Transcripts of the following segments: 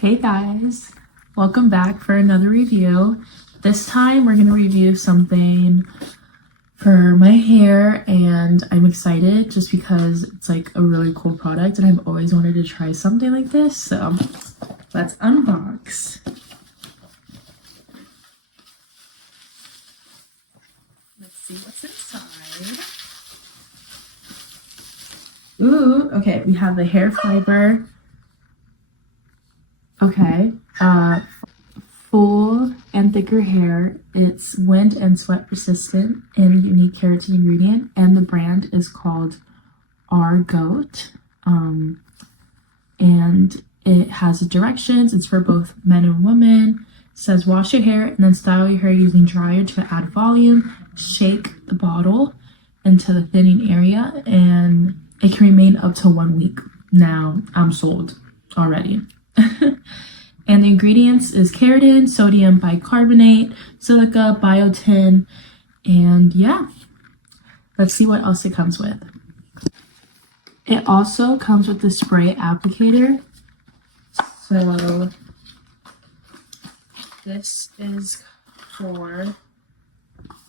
Hey guys, welcome back for another review. This time we're going to review something for my hair, and I'm excited just because it's like a really cool product and I've always wanted to try something like this. So let's unbox. Let's see what's inside. Ooh, okay, we have the hair fiber. Okay, full and thicker hair. It's wind and sweat resistant and a unique keratin ingredient, and the brand is called ARHGOAT. And it has directions. It's for both men and women. It says wash your hair and then style your hair using dryer to add volume. Shake the bottle into the thinning area, and it can remain up to 1 week. Now I'm sold already. And the ingredients is keratin, sodium bicarbonate, silica, biotin, and yeah, let's see what else it comes with. It also comes with the spray applicator. So this is for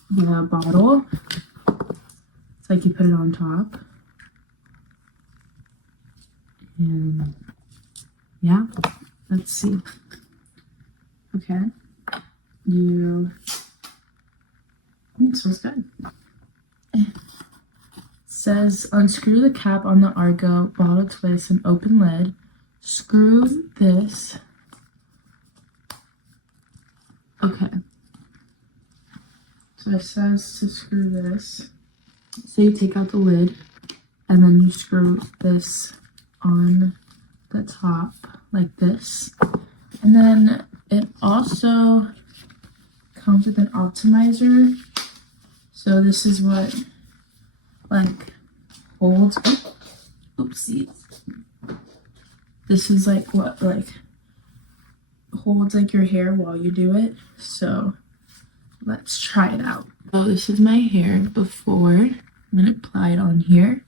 the bottle. It's like you put it on top. And yeah, let's see. Okay, it smells good. It says unscrew the cap on the ARHGOAT bottle twist and open lid. Screw this. Okay. So it says to screw this. So you take out the lid and then you screw this on the top like this, and then it also comes with an optimizer. So this is what like holds, oopsies, this is like what like holds like your hair while you do it. So let's try it out. So this is my hair before. I'm gonna apply it on here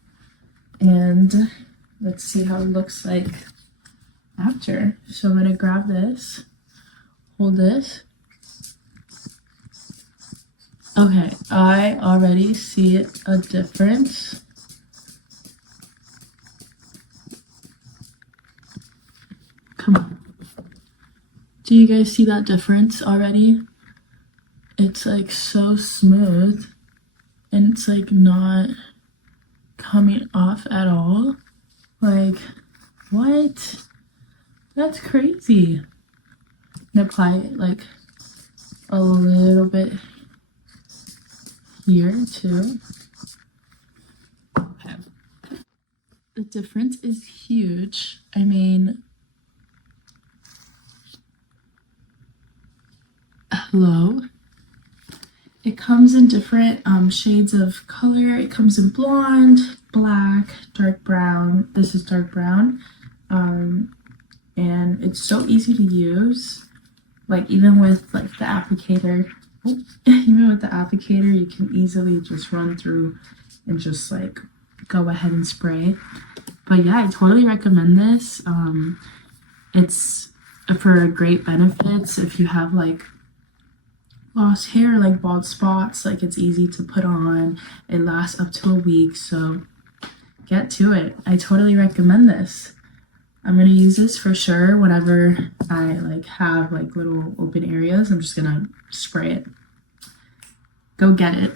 and let's see how it looks like after. So I'm gonna grab this, hold this. Okay, I already see a difference. Come on. Do you guys see that difference already? It's like so smooth and it's like not coming off at all. Like, what? That's crazy. And apply it like a little bit here too. Okay. The difference is huge. I mean, hello. It comes in different shades of color. It comes in blonde, black, dark brown. This is dark brown. And it's so easy to use. Like even with like the applicator, you can easily just run through and just like go ahead and spray. But yeah, I totally recommend this. It's for great benefits if you have like lost hair, like bald spots. Like it's easy to put on. It lasts up to a week, so get to it. I totally recommend this. I'm gonna use this for sure whenever I like have like little open areas. I'm just gonna spray it. Go get it.